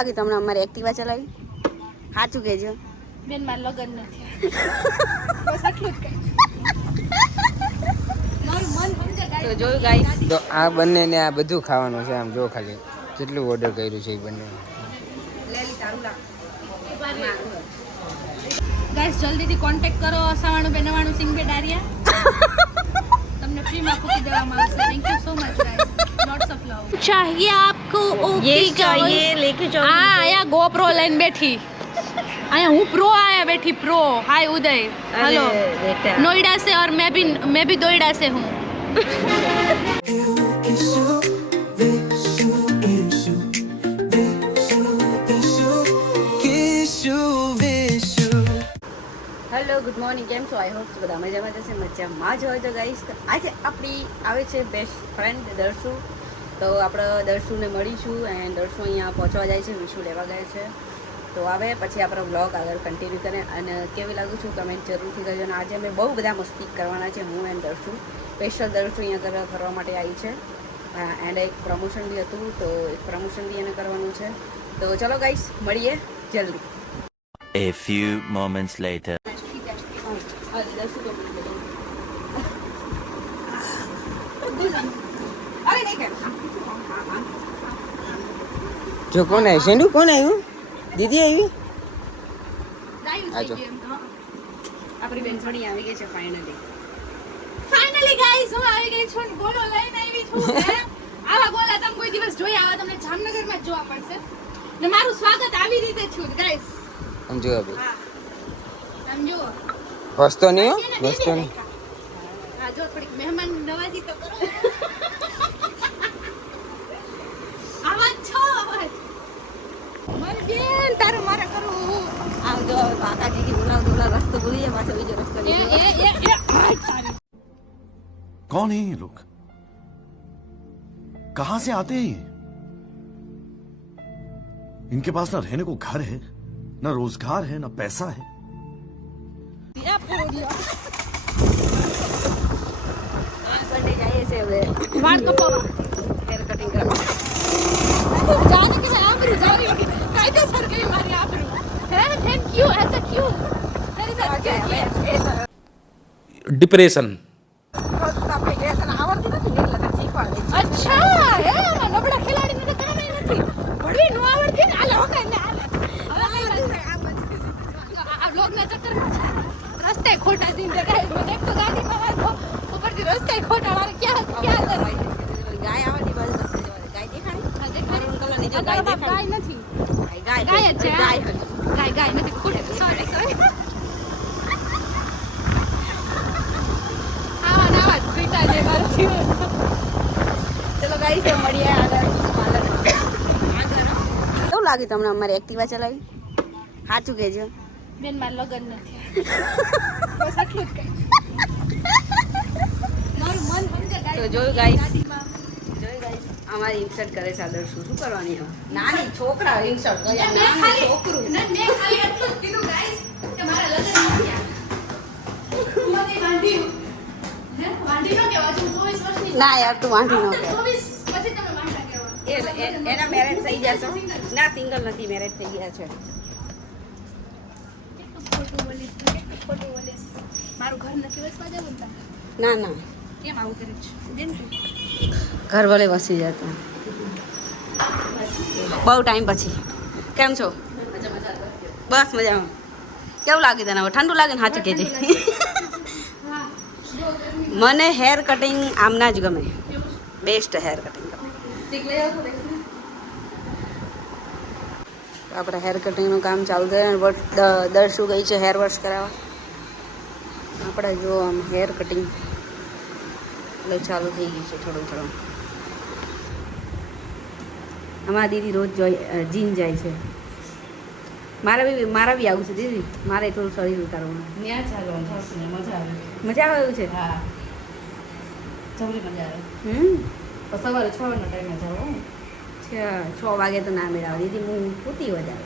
લાગે તમને અમારી એક્ટિવા ચલાવી? સાચું કહેજો બેન, માર લગન નથી. બસ આટલું જ કહી. મારું મન સમજે ગાઈસ. તો જોયું ગાઈસ, તો આ બંનેને આ બધું ખાવાનું છે. આમ જો ખાલી કેટલું ઓર્ડર કર્યું છે એ બંને. લેલી તારું લાગ. ગાઈસ જલ્દીથી કોન્ટેક્ટ કરો 99 સિંગ બે ડારિયા. તમને ફ્રીમાં ફૂકી દેવામાં આવશે. Thank you so much guys. Lots of love. ચાહિए आपको ओके चाहिए लेके जाओ. આ આયા GoPro લઈને બેઠી. आया हूँ प्रो आया बैठी प्रो. हाय उदय, हेलो. नोएडा से और मैं भी नोएडा से हूँ. Hello, good morning. કેમ છો? આઈ હોપ તો બધા મજામાં જશે. મજામાં જ હોય તો ગાઈસ, આજે આપણી આવે છે બેસ્ટ ફ્રેન્ડ દર્શુ. તો આપણે દર્શુને મળીશું એન્ડ દર્શુ અહીંયા પહોંચવા જાય છે, વિશુ લેવા ગયા છે. તો આવે પછી આપણો બ્લોગ આગળ કન્ટિન્યુ કરે અને કેવી લાગુ છું કમેન્ટ જરૂરથી કરજો. અને આજે અમે બહુ બધા મસ્તી કરવાના છે, હું એન્ડ દર્શુ. સ્પેશિયલ દર્શુ અહીંયા કરવા માટે આવી છે એન્ડ એક પ્રમોશન બી હતું, તો એક પ્રમોશન બી એને કરવાનું છે. તો ચલો ગાઈસ, મળીએ જલ્દી. A few moments later. જો કોણ આવ્યું? શેંડુ કોણ આવ્યું? દીદી આવી? આજો. આપણી બેન થોડી આવી ગઈ છે ફાઇનલી. ફાઇનલી ગાઈસ, હું આવી ગઈ છું. બોલો લઈને આવી છું. આવા ગોલા તમે કોઈ દિવસ જોયા આવા તમને જામનગરમાં જ જોવા પડશે. ને મારું સ્વાગત આવી રીતે થયું ગાઈસ. સમજો હવે. સમજો. વસ્તો નહીં હો, વસ્તો નહીં. હા, જો થોડીક મહેમાન નવાજી તો કરો. આવાજ છો આવાજ. મારી બેન તારું મારે કરવું. આમ જો કાકાજી की बुला रस्ता भूलिए पाछो बीजो रस्तो એ कौन है ये लोग? कहां से आते हैं ये? इनके पास ना रहने को घर है, ना रोजगार है, ना पैसा है. बर्थडे जाइए से હવે વાળ કપાવા હેર કટિંગ કરવા જાને કે મેં આબરૂ જાવી કાયદેસર ગઈ મારી આબરૂ. હે થેન્ક યુ એઝ અ ક્યુ. તારી સાથે डिप्रेशन. આપણે ગયા તને આવડતી નથી ને એટલે શીખવાડે છે. અચ્છા, હે આમાં નબળા ખેલાડીને તો કામે નથી. ભણવી નો આવડતી ને આલે હોકા ને આલે. આ બ્લોગના ચક્કરમાં છે. રસ્તે ખોટા દીન દેખાય. મને એક તો ગાડીમાં વાંધો ઉપરથી રસ્તે ખોટા મારે ક્યાં ક્યાં ગાય આવડી બાજુ રસ્તે જવા દે. ગાય દેખાણી? હા, દેખાય. મરૂન કલરની જો ગાય ગાય દેખાણી. નથી. ગાય ગાય જ છે. ગાય હતી. ગાય નથી. ખોટે સોરી સોરી. આવા નવા જ પીતા છે મારું જીવન. ચલો ગાઈસ, મળીએ આગળ. કેવું લાગે તમને અમારી એક્ટિવા ચલાવી? સાચું કહેજો. બેન, માર લગન નથી. બસ આટલું જ કહી. મારું મન સમજે તો ગાઈસ. જોયું ગાઈસ, અમારી ઇન્સર્ટ કરે છે આદર. શું કરવાની હવે? નાની છોકરા ઇન્સર્ટ કરે. મેં નાનું ખાલી છોકરું. મેં ખાલી એટલું જ કીધું ગાઈસ કે મારા લગન નથી. મને વાંઢી હે વાંઢી નો કહેવા જો 24 વર્ષની. ના યાર, તું વાંઢી ન કર. 24 પછી તમે વાંઢા કહેવા. એના મેરેજ થઈ જશે. ના, સિંગલ નથી, મેરેજ થઈ ગયા છે. કેટલું ખોટું બોલીશ, કેટલું ખોટું બોલીશ. મારું ઘર નથી વસવા જવું ને તારે. ના ના, કેમ આવું કરે છે બેન તું? ઘર ભલે વસી જતા બહુ ટાઈમ પછી. કેમ છો? બસ મજામાં. કેવું લાગે તને હવે? ઠંડુ લાગે ને? સાચું કહેજે. મને હેર કટિંગ આમના જ ગમે. બેસ્ટ હેર કટિંગ ગમે. સ્ટીક લઈ આવો તો આપણે હેર કટિંગનું કામ ચાલુ થયું. દર્શુ ગઈ છે હેર વોશ કરાવવા. આપણે જો આમ હેર કટિંગ એટલે ચાલુ થઈ ગયું છે થોડું થોડું. અમારા દીદી રોજ જીન જાય છે. મારા બી આવું છે દીદી. મારે થોડું શરીર ઉતારવાનું. ત્યાં ચાલવાનું થશે ને મજા આવે. મજા આવે એવું છે? હા જબરી મજા આવે. તો સવારે 6 વાગ્યાના ટાઈમે જાઓ. 6 વાગે તો ના મેળાવે દીદી. હું પૂતી વધારે.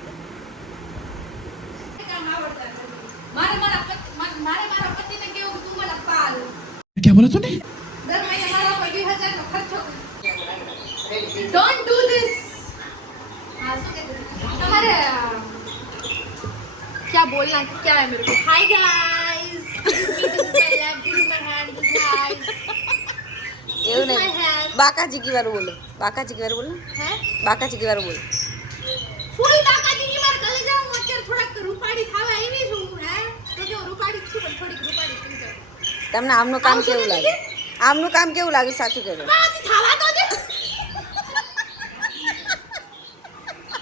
કામ આવડતા નથી. મારે મારા પતિને કેવું તું મને પાલ. क्या बोला तूने? દર મહિને મારા પર 2000 નો ખર્ચો. Don't do this. હા શું કહેતું? बोलना कि क्या है मेरे को hi guys this is my lab this is my hand this is eyes એવું my નહીં hand. બાકાજી કી વાર બોલો બાકાજી કી વાર બોલો है બાકાજી કી વાર બોલો ફૂલ બાકાજી की मार गले जाऊं અત્યારે થોડાક રૂપાડી થાવા આવી છું હે તો કે રૂપાડી છું પણ થોડીક રૂપાડી થઈ જાય તમને આમનું કામ કેવું લાગે આમનું કામ કેવું લાગે સાચું કહેજો બાજી થાવા તો દે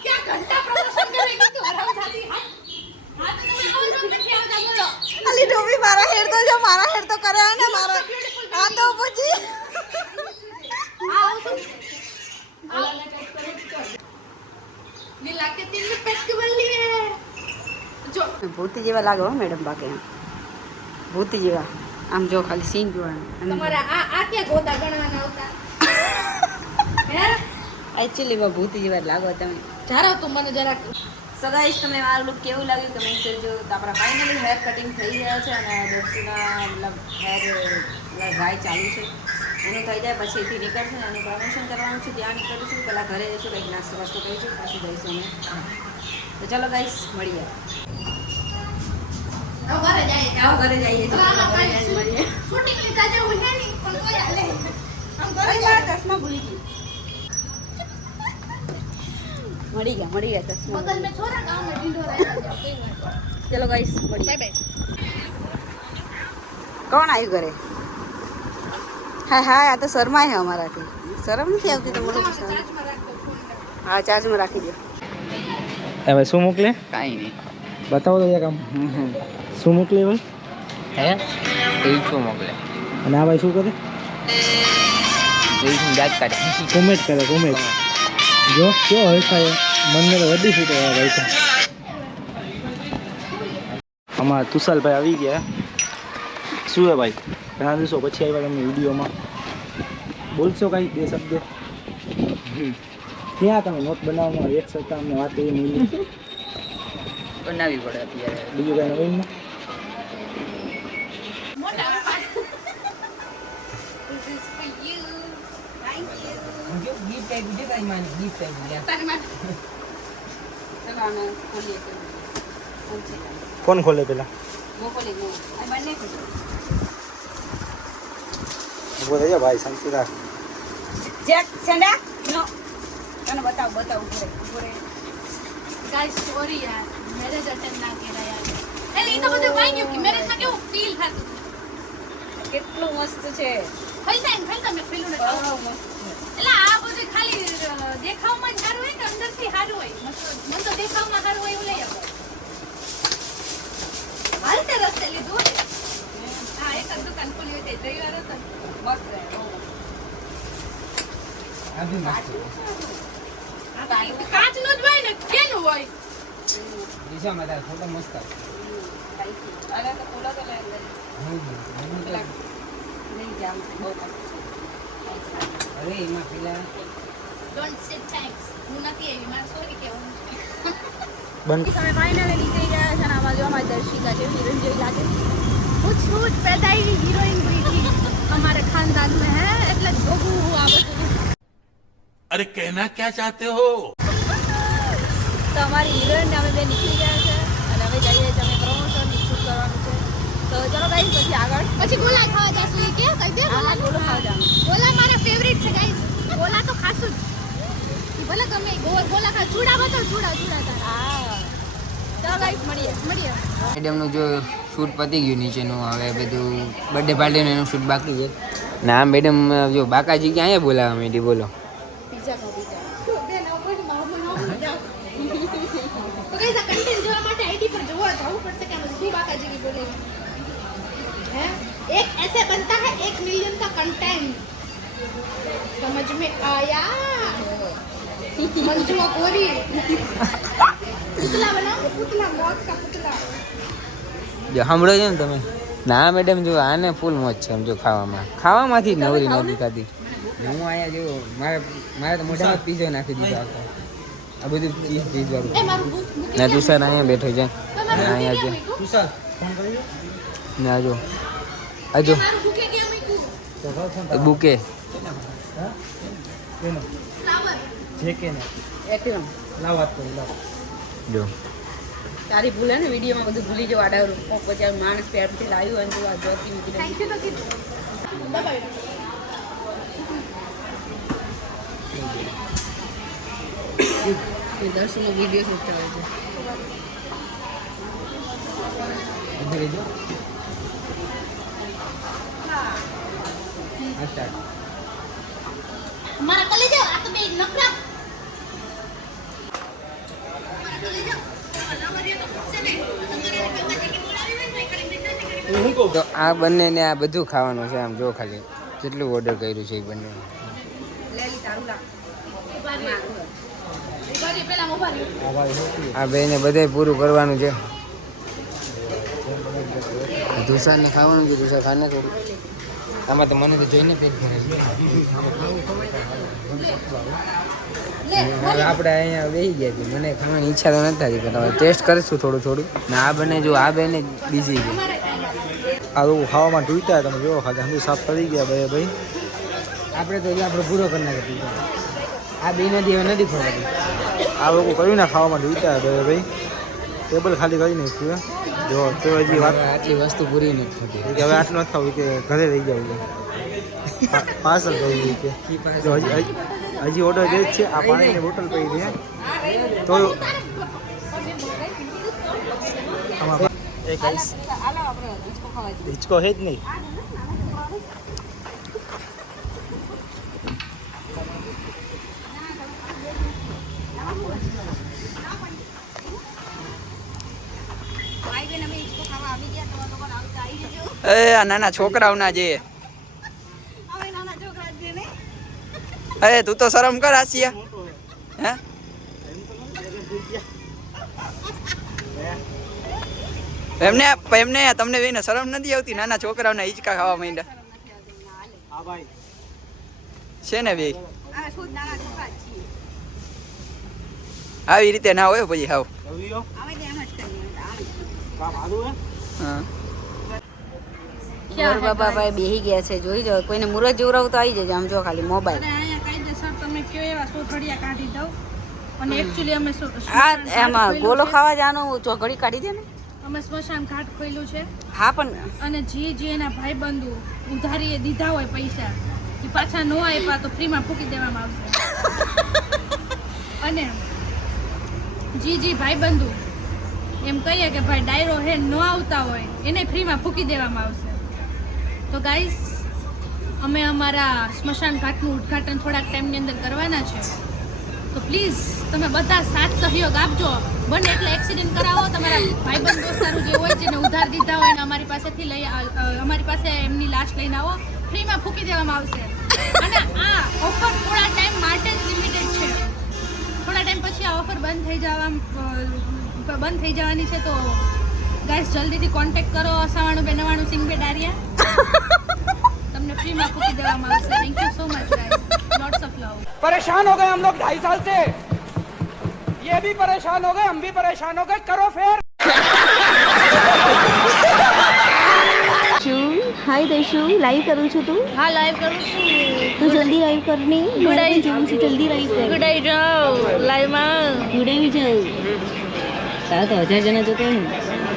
क्या घंटा प्रमोशन करेगी तू आराम जाती हां हां तो तुम आओ सब नहीं आवता बोलो અલી ડોબી મારા હેર તો જો મારા હેર તો કરે ને મારા આ તો પછી आओ सब नीला के दिन में फेस्टिवल लिए जो ભૂતી જેવા લાગે હો મેડમ બાકી ભૂતી જેવા આમ જો ખાલી સીન જોવાનું તમારા આ કે ગોતા ગણવાના આવતા હે એકચ્યુઅલીમાં ભૂતી જેવા જ લાગો તમે જારા તું મને જરા સો ગાઈસ તમને મારું લુક કેવું લાગ્યું કમેન્ટ કરજો તો આપણા ફાઇનલી હેર કટિંગ થઈ ગયા છે અને દર્શના મતલબ હેર ડ્રાય ચાલુ છે એનું થઈ જાય પછી એથી નીકળશે ને એનું પ્રમોશન કરવાનું છે ત્યાં નીકળીશું પહેલાં ઘરે જઈશું કંઈક નાસ્તો વાસ્તો કરીશું પછી જઈશું અમે તો ચાલો ગાઈસ મળીએ ઘરે જાય આવો ઘરે જઈએ છીએ ઘરે જઈને મળીએ શૂટિંગ લીધા જેવું છે નહીં પણ કોઈ હાલે આમ ઘરે અરે જાય મારા ચશ્મા ભૂલી ગઈ મળી ગયા ચશ્મા बगल में छोरा गांव में ढिंढोरा है ચલો ગાઈસ મળીએ बाय बाय કોણ આવ્યું ઘરે હા હા આ તો શરમાય છે અમારાથી શરમ નથી આવતી તો બોલો चार्ज में रख दो फोन હા ચાર્જમાં રાખી દો હવે શું મોકલે કાંઈ નહીં બતાવો તો એક આમ શું મોકલે ભાઈ હે એ શું મોકલે અને આ ભાઈ શું કરે એ શું યાદ કાઢે કોમેન્ટ કરે કોમેન્ટ જો કેવો હલફાય મનને તો વડી ફૂટે આ ભાઈ તો આમાં તુષાલભાઈ આવી ગયા શું હે ભાઈ ઘણા દિવસો પછી આવ્યા તમે વિડીયોમાં બોલશો કાંઈ બે શબ્દો ક્યાં તમે નોટ બનાવવામાં એક સરતા અમને વાત કરી મળી બનાવવી પડે અત્યારે બીજું કાંઈ નવીનમાં मोटा This is for you. Thank you. Gift આવી છે તારી માની ગિફ્ટ આવી ગયા તારી માં ચલો આને ખોલીએ તો ફોન ખોલે પેલા મોકલી દો આ બંને ખોલો ઉભો થઈ જા ભાઈ શાંતિ રાખ જેક સેન્ડા નો તને બતાવ ઉભરે गाइस सॉरी यार मैरिज अटेंड ना केला यार એટલે ઈ તો બધું વાઈ ગયું કે મેરેજ માં કેવું ફીલ થતું કેટલું મસ્ત છે ખાઈ તમે પેલું ને બહુ મસ્ત છે એટલે આ બધું ખાલી દેખાવમાં જ સારું હોય કે અંદરથી સારું હોય મને તો દેખાવમાં સારું હોય એવું લઈ આવો હાલતે રસ્તે લીધું હોય હા એક જ દુકાન ખોલી હોય તે રવિવાર હતો ને. મસ્ત છે બહુ આ બી મસ્ત આ તો ઈ કાચનું જ હોય ને કેનું હોય દિશામાં તારા ફોટો મસ્ત આવે અને તો ખોલો તો લે નહીં જામ બહુ મસ્ત અરે એમાં પેલા ડોન્ટ સે થેન્ક્સ હું નથી આવી મારે સોરી કહેવાનું છે બંધ અમે ફાઇનલી નીકળી ગયા છે અને આમાં જો અમારી દર્શિકા છે હિરોઈન જેવી લાગે હું છું જ પેદાઈ હિરોઈન हुई थी हमारे खानदान में है એટલે જ ભોગવું હું આ બધું अरे कहना क्या चाहते हो તો અમારી હિરોઈન ને અમે બે નીકળી ગયા છે અને હવે જઈએ છીએ અમે પ્રમોશન શૂટ કરવાનું છે તો ચલો ગાઈસ પછી આગળ પછી ગોલા ખાવા જાશું ઈ કે કહી દે હા ગોલો ખાવા જાનું ગોલા મારા ફેવરિટ છે ગાઈસ ગોલા તો ખાસું જ ઈ ભલે ગમે ગોલા ખા ચૂડા બતાવ ચૂડા તારા હા ચલો ગાઈસ મળીએ મેડમનું જો શૂટ પતી ગયું નીચેનું હવે બધું બર્થડે પાર્ટીનું એનું શૂટ બાકી છે ના મેડમ જો બાકાજી ક્યાં અહીંયા બોલાવા માંડી બોલો પિઝા ખાઓ પિઝા બે નંબર મામો જાઓ તો ગાઈસ આ કન્ટેન્ટ જોવા માટે આઈડી પર જોવા જવું પડશે કે આમાં શું બાકાજી की बोलेगी हैं एक ऐसे बनता है 1 मिलियन का कंटेंट समझ में आया मंजुआ कोरी पुतला बनाओ पुतला मौत का पुतला જો સાંભળો છો ને તમે ના મેડમ જો આને ફૂલ મોજ છે આમ જો ખાવામાંથી જ નવરી નહોતી ખાધી હું અહીંયા જો મારે તો મોઢામાં પીઝો નાખી દીધો આખો આ બધું ચીઝ વાળું ए मारू बुक ના તુષાર અહીંયા બેઠો છે અહીંયા છે તુષાર ફોન કરી લો ના જો આજો मारू बुके के अमी को બુકે કેનો फ्लावर જે કે ને એકદમ લાવ વાત કરી લાવ જો તારી ભૂલ હે ને વિડીયોમાં બધું ભૂલી જવા આડાવરું પછી આ માણસ પેરથી લાવ્યું અને તું આ જોતી મૂકી દે. એ દર્શનનો વિડીયો શૂટ ચાલે છે. ઊભી રહેજો. હા, start. મારા કલે જાઓ આ તો બે નખરા તો આ બંનેને આ બધું ખાવાનું છે. આમ જો ખાલી કેટલું ઓર્ડર કર્યું છે એ બંને. લે લી તારું લાગ. ઉભારી પેલા ઉભારી આ બેને બધે પૂરું કરવાનું છે. તુષારને ખાવાનું છે. તુષાર ખાને થોડું. આમાં તો મને તો જોઈને પેટ ભરે છે. હવે આપણે અહીંયા બેસી ગયા છીએ. મને ખાવાની ઈચ્છા તો નથી થતી પણ હવે ટેસ્ટ કરીશું થોડું થોડું. ને આ બંને જો આ બેને બીજી છે. આ લોકો ખાવામાં ઢૂંઢતા તમે જો ખાલી હમણાં સાફ કરી ગયા ભાઈ આપણે તો એટલે આપણે પૂરો કરી નાખીએ. આ બે નદી હવે નથી ખોવાતી. આ લોકો કર્યું ને ખાવામાં ઢૂંઢતા ભાઈ ટેબલ ખાલી કરી નાખ્યું જો તો હજી વાત આટલી વસ્તુ પૂરી નથી થતી. કે હવે આટલું નથી થવું કે ઘરે રહી જાવ પાર્સલ કરી કે જો હજી ઓર્ડર દે જ છે. આ પાણીની બોટલ પડી છે તો આમાં એક આઈસ હાલો આપણે હિચકો ખાવા જઈએ. હિચકો છે જ નહીં. ભાઈ બેન અમે હિચકો ખાવા આવી ગયા તો લોકો આવી જજો. એ આ નાના છોકરાઓના જે અમે નાના છોકરા જ છે ને. એ તું તો શરમ કર આસિયા. હે એમને તમને બેને શરમ નથી આવતી? નાના છોકરાઓના હિંચકા ખાવા માંડ્યા હા ભાઈ છે ને બે. અમે ખુદ નાના છોકરા જ છીએ. આવી રીતે ના હોય પછી હાવ. રવિયો અમે તો એમ જ કરીએ. કામ આદુ હે હા બાબા ભાઈ બેહી ગયા છે. જોઈ જાઓ કોઈને મુરત જોવરાવ તો આવી જજો. આમ જો ખાલી મોબાઈલ. અને અહીંયા કાયદેસર તમે કયો એવા સોથડિયા કાઢી દઉં અને એકચ્યુઅલી અમે આ એમાં ગોલો ખાવા જવાનું ચોઘડી કાઢી દે ને. અમે સ્મશાન ઘાટ ખોલ્યું છે હા પણ અને જે એના ભાઈબંધુ ઉધારીએ દીધા હોય પૈસા એ પાછા ન આપ્યા તો ફ્રીમાં ફૂકી દેવામાં આવશે અને જી ભાઈબંધુ એમ કહીએ કે ભાઈ ડાયરો હે ન આવતા હોય એને ફ્રીમાં ફૂકી દેવામાં આવશે. તો ગાઈસ અમે અમારા સ્મશાન ઘાટનું ઉદ્ઘાટન થોડાક ટાઈમની અંદર કરવાના છે. તો પ્લીઝ તમે બધા સાથ સહયોગ આપજો. બને એટલે એક્સિડન્ટ કરાવો. તમારા ભાઈબંધ દોસ્તારું જે હોય જેને ઉધાર દીધા હોય ને અમારી પાસેથી લઈ અમારી પાસે એમની લાશ લઈને આવો. ફ્રીમાં ફૂકી દેવામાં આવશે. અને આ ઓફર થોડા ટાઈમ માટે જ લિમિટેડ છે. થોડા ટાઈમ પછી આ ઓફર બંધ થઈ જવાની છે. તો ગાઈસ જલ્દીથી કોન્ટેક્ટ કરો 98 સિંગબે ડારિયા. તમને ફ્રીમાં ફૂકી દેવામાં આવશે. Thank you so much guys. Lots of લવ. परेशान हो गए हम लोग 2.5 साल से. ये भी परेशान हो गए, हम भी परेशान हो गए. करो फिर. હાય દર્શુ, લાઈવ કરું છું તું? હા લાઈવ કરું છું. તું જલ્દી લાઈવ કર ને. ગુડાઈ જોઉં છું, જલ્દી લાઈવ કર. ગુડાઈ જાઓ લાઈવમાં. ગુડાવી જાઉં. તારા તો 1000 જણા જોતા હોય ને.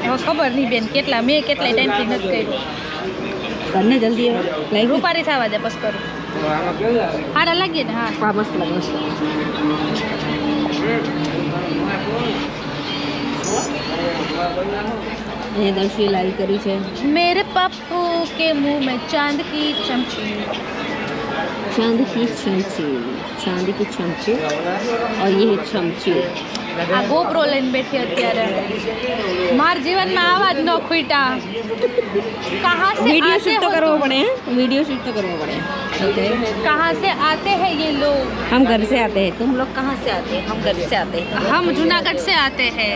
હવે ખબર નહીં બેન કેટલા ટાઈમથી નથી કર્યું. કરને જલ્દી લાઈવ. રૂપારી થવા દે બસ કરું. સારા લાગીએ ને? હા હા મસ્ત લાગે મસ્ત. એ દર્શુ લાઈવ કર્યું છે. मेरे पप्पू के मुंह में चांद की चमची. चांद की चमची, चांद की चमची और ये है चमची. આ ગોપ્રો લઈને બેઠી અત્યારે. માર જીવનમાં આવા જ ન ખૂટા. कहाँ से वीडियो आते शूट तो हो करना तुम? पड़े हैं, वीडियो शूट तो करना पड़े. ओके. कहाँ से आते हैं ये लोग? हम घर से आते हैं. तुम लोग कहाँ से आते हैं? हम घर से आते हैं. हम जूनागढ़ से आते हैं.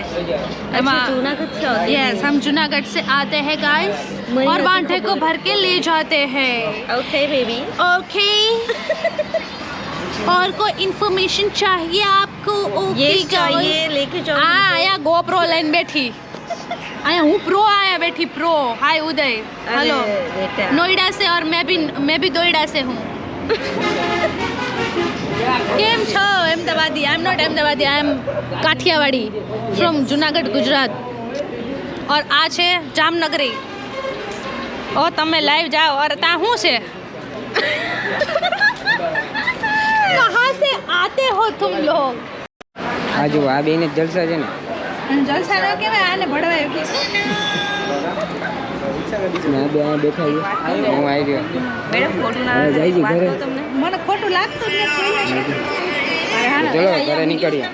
अच्छा, जूनागढ़ से आते हैं. यस हम जूनागढ़ से आते हैं गाइस और बांटे को भर के ले जाते हैं. Okay baby. ओके. और कोई इन्फॉर्मेशन चाहिए आपको? ये चाहिए लेके जाओ. हाँ आया गोप्रो लाइन बैठी. आया हूँ प्रो आया बैठी प्रो. हाय उदय. हेलो. बेटा. नोएडा से और मैं भी नोएडा से हूँ. કેમ છો? Amdavadi. I am not Amdavadi. I am Kathiyawadi from Junagadh Gujarat. और आ છે જામનગરી ઓ તમે લાઈવ જાઓ और ત્યાં શું છે कहाँ से आते हो तुम लोग આ જો આ બેને જલસા છે ને જલસા ન કહેવાય આને ભડવાયું કે ના બે અહીંયા બેઠા છે હું આવી રહ્યો મેડમ ખોટું ના હવે જાય છે ઘરે મને ખોટું લાગતું જ નથી ચલો ઘરે નીકળીએ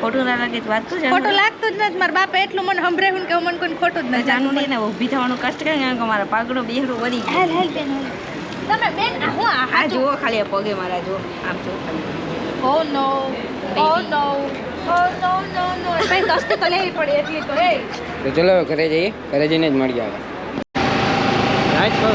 ખોટું ના લાગે તો વાત તો ખોટું લાગતું જ નથી મારા બાપે એટલું મને સંભળાવ્યું કે મને કોઈ ખોટું જ નથી જાણવું નહીં ને ઊભી થવાનું કષ્ટ કરે કારણ કે મારા પાગડો બેહડો વળી ગયો. હેલ હેલ બેન તમે બેન હું આ જુઓ ખાલી આ પગે મારા જુઓ આમ જુઓ ખાલી ઓ નો ઓ નો ઓ નો નો નો ભાઈ કષ્ટ તો લેવી પડે એટલી તો એ તો ચલો હવે ઘરે જઈએ ઘરે જઈને જ મળીએ હવે રાઈટ કરો